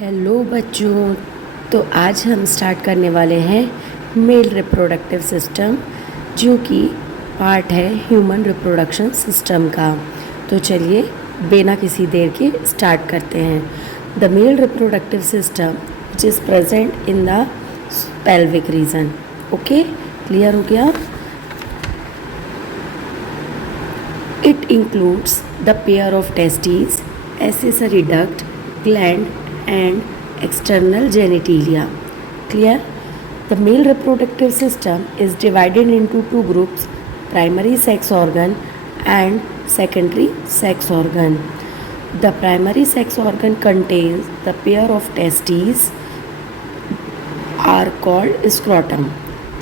Hello बच्चों। तो आज हम स्टार्ट करने वाले हैं मेल रिप्रोडक्टिव सिस्टम, जो कि पार्ट है ह्यूमन रिप्रोडक्शन सिस्टम का। तो चलिए बिना किसी देर के स्टार्ट करते हैं। The male reproductive system which is present in the pelvic region. Okay, clear हो गया? It includes the pair of testis, accessory duct, gland and external genitalia. Clear? The male reproductive system is divided into two groups: primary sex organ and secondary sex organ. The primary sex organ contains the pair of testes are called scrotum.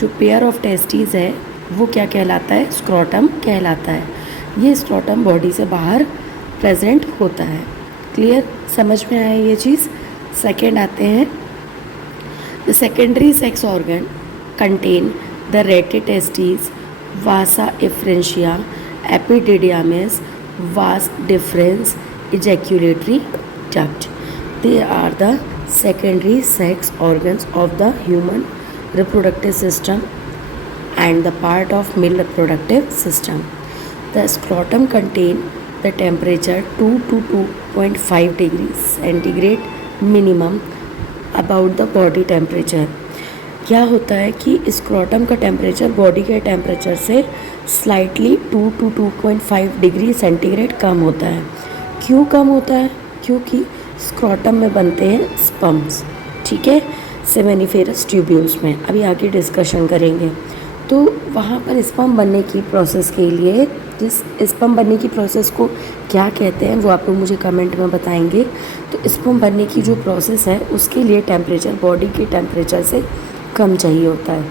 जो pair of testes है वो क्या कहलाता है? scrotum कहलाता है। ये scrotum body से बाहर प्रेजेंट होता है। क्लियर? समझ में आया ये चीज़? सेकेंड आते हैं, the secondary sex organ contain the rete testis, vasa efferentia, epididymis, vas deferens, ejaculatory duct. They are the secondary sex organs of the human reproductive system and the part of male reproductive system. The scrotum contain the temperature 2 to 2.5 degrees centigrade minimum about the body temperature. क्या होता है कि scrotum का temperature body के temperature से slightly 2 to 2.5 degree centigrade कम होता है। क्यों कम होता है? क्योंकि स्क्रोटम में बनते हैं स्पम्स, ठीक है, सेमेनिफेरस ट्यूब्यूल्स में। अभी आगे डिस्कशन करेंगे। तो वहाँ पर स्पर्म बनने की प्रोसेस के लिए, जिस स्पर्म बनने की प्रोसेस को क्या कहते हैं वो आप लोग मुझे कमेंट में बताएंगे। तो स्पर्म बनने की जो प्रोसेस है उसके लिए टेम्परेचर बॉडी के टेम्परेचर से कम चाहिए होता है।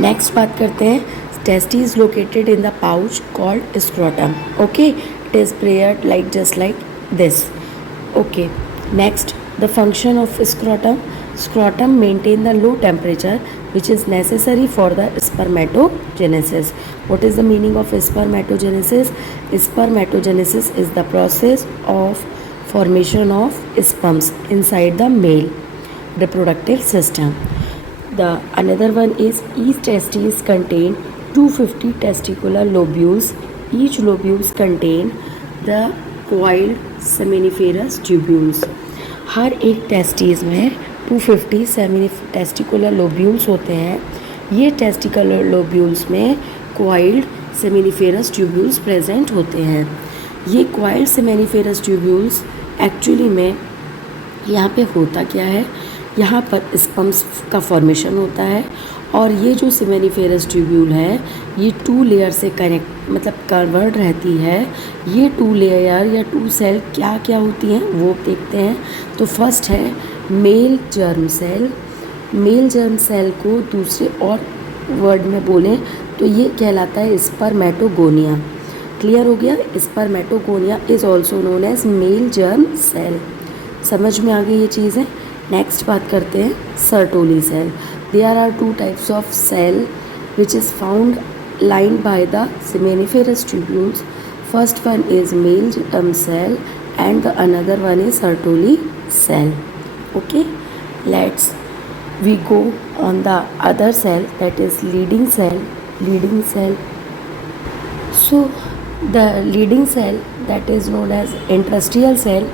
नेक्स्ट बात करते हैं, testis located in the pouch called scrotum. Okay, it is paired like just like this. Okay, next the function of scrotum. Scrotum maintain the low temperature which is necessary for the spermatogenesis. What is the meaning of spermatogenesis? Spermatogenesis is the process of formation of sperms inside the male reproductive system. The another one is each testis contain 250 testicular lobules. Each lobules contain the coiled seminiferous tubules. हर एक testis में 250 testicular lobules होते हैं। ये testicular lobules में coiled seminiferous tubules present होते हैं। ये coiled seminiferous tubules actually में यहाँ पे होता क्या है, यहाँ पर स्पम्स का फॉर्मेशन होता है और ये जो सेमिनिफेरस ट्यूब्यूल है ये 2 लेयर से कनेक्ट मतलब कवर्ड रहती है। ये 2 लेयर या 2 सेल क्या क्या होती हैं वो देखते हैं। तो फर्स्ट है male germ cell. Male germ cell को दूसरे और वर्ड में बोलें तो ये कहलाता है स्पर्मेटोगोनिया. क्लियर हो गया? Spermatogonia is also known as male germ cell. समझ में आ गई ये चीज़ें? नेक्स्ट बात करते हैं Sertoli cell. There are 2 types of cell which is found lined by the seminiferous tubules. First one is male germ cell and the another one is Sertoli cell. Okay, we go on the other cell, that is leading cell. So the leading cell, that is known as interstitial cell,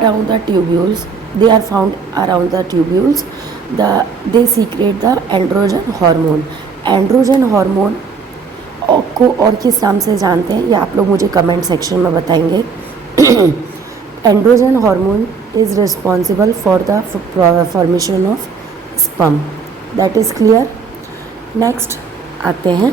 around the tubules. They are found around the tubules. They secrete the androgen hormone. Androgen hormone को और किस नाम से जानते हैं ये आप लोग मुझे कमेंट सेक्शन में बताएंगे. Androgen hormone is responsible for the formation of sperm. That is clear. Next आते हैं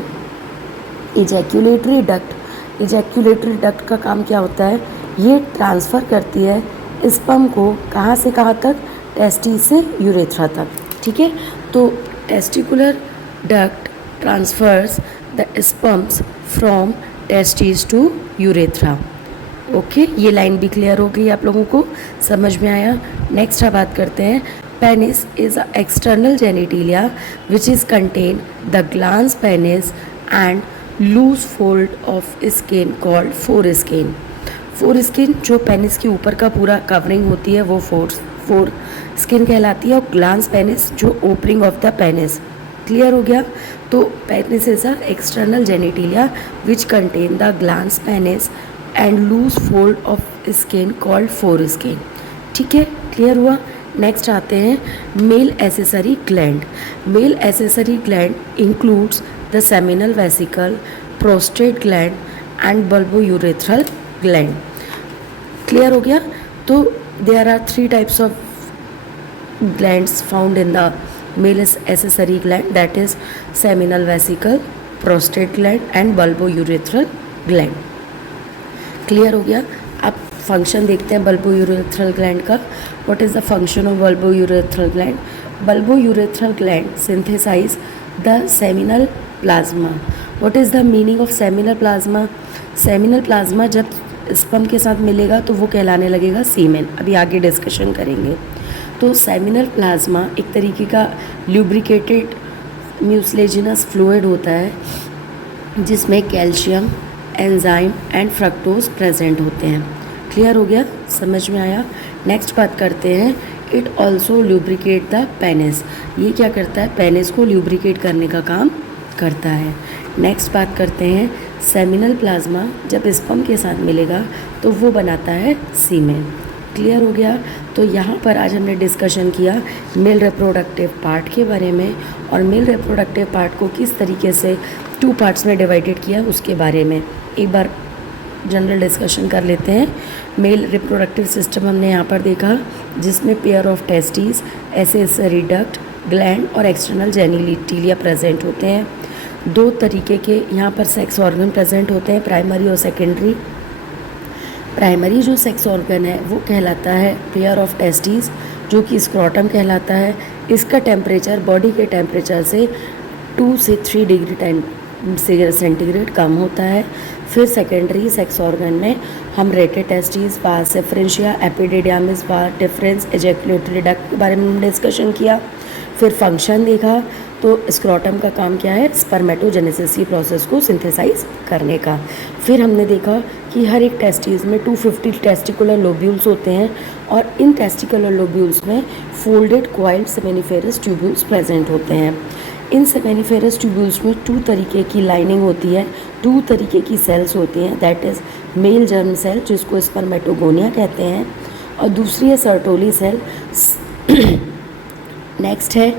इजैक्यूलेटरी डक्ट. इजैक्यूलेटरी डक्ट का काम क्या होता है? ये ट्रांसफ़र करती है स्पर्म को कहाँ से कहाँ तक? टेस्टिस से यूरेथ्रा तक. ठीक है, तो testicular duct transfers the sperms from testis to urethra. Okay, ये लाइन भी क्लियर हो गई आप लोगों को? समझ में आया? नेक्स्ट हम बात करते हैं penis is a external genitalia which is contain the glans penis and loose fold of skin called foreskin. जो पेनिस के ऊपर का पूरा कवरिंग होती है वो फोर स्किन कहलाती है, और ग्लांस पेनिस जो opening of the penis. Clear हो गया। तो penis is a external genitalia which contain the glans penis and loose fold of skin called foreskin. ठीक है, क्लियर हुआ। नेक्स्ट आते हैं male accessory gland. Male accessory gland includes the seminal vesicle, prostate gland and bulbourethral gland. Clear हो गया। तो there are 3 types of glands found in the male accessory gland, that is seminal vesicle, prostate gland and bulbourethral gland. Clear हो गया। अब function देखते हैं bulbourethral gland का। What is the function of bulbourethral gland? Bulbourethral gland synthesise the seminal plasma. What is the meaning of seminal plasma? Seminal plasma जब sperm के साथ मिलेगा तो वो कहलाने लगेगा सीमेन। अभी आगे डिस्कशन करेंगे। तो सेमिनल प्लाज्मा एक तरीके का ल्यूब्रिकेटेड म्यूसलेजिनस फ्लूइड होता है जिसमें calcium, enzyme and fructose present होते हैं। क्लियर हो गया, समझ में आया। नेक्स्ट बात करते हैं, it also lubricate the penis. ये क्या करता है? पेनिस को ल्यूब्रिकेट करने का काम करता है। नेक्स्ट बात करते हैं, सेमिनल प्लाज्मा जब स्पर्म के साथ मिलेगा तो वो बनाता है सीमेन। क्लियर हो गया। तो यहाँ पर आज हमने डिस्कशन किया मेल रिप्रोडक्टिव पार्ट के बारे में, और मेल रिप्रोडक्टिव पार्ट को किस तरीके से 2 पार्ट्स में डिवाइडेड किया उसके बारे में एक बार जनरल डिस्कशन कर लेते हैं। मेल रिप्रोडक्टिव सिस्टम हमने यहाँ पर देखा जिसमें pair of testis, accessory duct, gland और एक्सटर्नल जेनिटिलिया प्रेजेंट होते हैं। 2 तरीके के यहाँ पर सेक्स ऑर्गन प्रेजेंट होते हैं, प्राइमरी और सेकेंडरी। प्राइमरी जो सेक्स ऑर्गन है वो कहलाता है पेयर ऑफ टेस्टिस, जो कि स्क्रोटम कहलाता है। इसका टेम्परेचर बॉडी के टेम्परेचर से 2 से 3 डिग्री सेंटीग्रेड कम होता है। फिर सेकेंडरी सेक्स ऑर्गन में हम रेटे टेस्टिस, वास efferentia, एपिडिडियामिस, vas difference, ejaculatory duct के बारे में डिस्कशन किया। फिर फंक्शन देखा तो स्क्रोटम का काम क्या है? स्पर्मेटोजेनेसिस की प्रोसेस को सिंथेसाइज करने का। फिर हमने देखा कि हर एक टेस्टिस में 250 टेस्टिकुलर लोब्यूल्स होते हैं, और इन टेस्टिकुलर लोब्यूल्स में folded coiled seminiferous tubules present होते हैं। इन सेमिनिफेरस ट्यूब्यूल्स में 2 तरीके की लाइनिंग होती है, 2 तरीके की सेल्स होती हैं, that is male germ cell जिसको स्पर्मेटोगोनिया कहते हैं, और दूसरी है सर्टोली सेल। नेक्स्ट है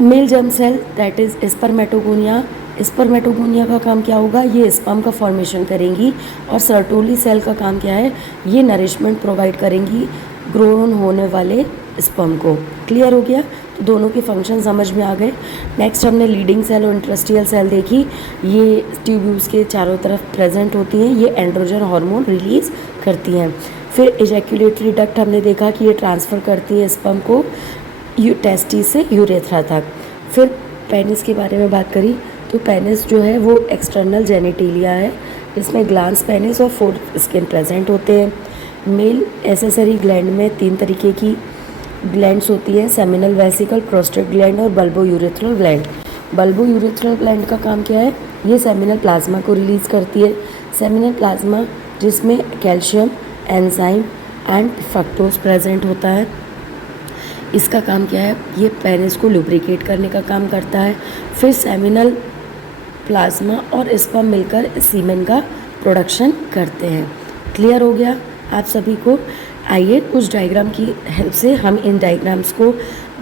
male germ cell, that is spermatogonia. Spermatogonia का काम क्या होगा? ये स्पर्म का फॉर्मेशन करेंगी। और सर्टोली सेल का काम क्या है? ये नरिशमेंट प्रोवाइड करेंगी ग्रोन होने वाले स्पर्म को। क्लियर हो गया। तो दोनों के फंक्शन समझ में आ गए। नेक्स्ट हमने लीडिंग सेल और इंटरस्टियल सेल देखी। ये ट्यूब्यूल्स के चारों तरफ प्रेजेंट होती हैं, ये एंड्रोजन हार्मोन रिलीज़ करती हैं। फिर इजैकुलेटरी डक्ट हमने देखा कि ये ट्रांसफ़र करती है स्पर्म को टेस्टिस से यूरेथ्रा तक। फिर पेनिस के बारे में बात करी तो पेनिस जो है वो एक्सटर्नल जेनिटिलिया है, इसमें ग्लांस पेनिस और 4 स्किन प्रेजेंट होते हैं। मेल एसेसरी ग्लैंड में 3 तरीके की ग्लैंड्स होती हैं, सेमिनल वेसिकल, प्रोस्टेट ग्लैंड और बल्बोयूरेथ्रल ग्लैंड। बल्बोयूरेथ्रल ग्लैंड का काम क्या है? ये सेमिनल प्लाज्मा को रिलीज़ करती है। सेमिनल प्लाज्मा जिसमें calcium, enzyme and fructose present होता है। इसका काम क्या है? ये पेनिस को लुब्रिकेट करने का काम करता है। फिर सेमिनल प्लाज्मा और स्पर्म मिलकर सीमेन का प्रोडक्शन करते हैं। क्लियर हो गया आप सभी को? आइए कुछ डायग्राम की हेल्प से हम इन डायग्राम्स को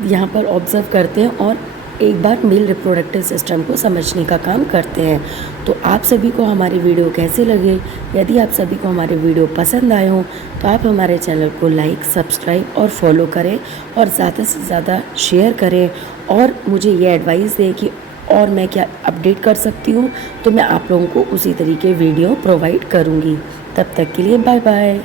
यहाँ पर ऑब्जर्व करते हैं और एक बार मेल रिप्रोडक्टिव सिस्टम को समझने का काम करते हैं। तो आप सभी को हमारी वीडियो कैसे लगे? यदि आप सभी को हमारे वीडियो पसंद आए हों तो आप हमारे चैनल को लाइक, सब्सक्राइब और फॉलो करें, और ज़्यादा से ज़्यादा शेयर करें, और मुझे ये एडवाइस दें कि और मैं क्या अपडेट कर सकती हूँ, तो मैं आप लोगों को उसी तरीके वीडियो प्रोवाइड करूँगी। तब तक के लिए बाय बाय।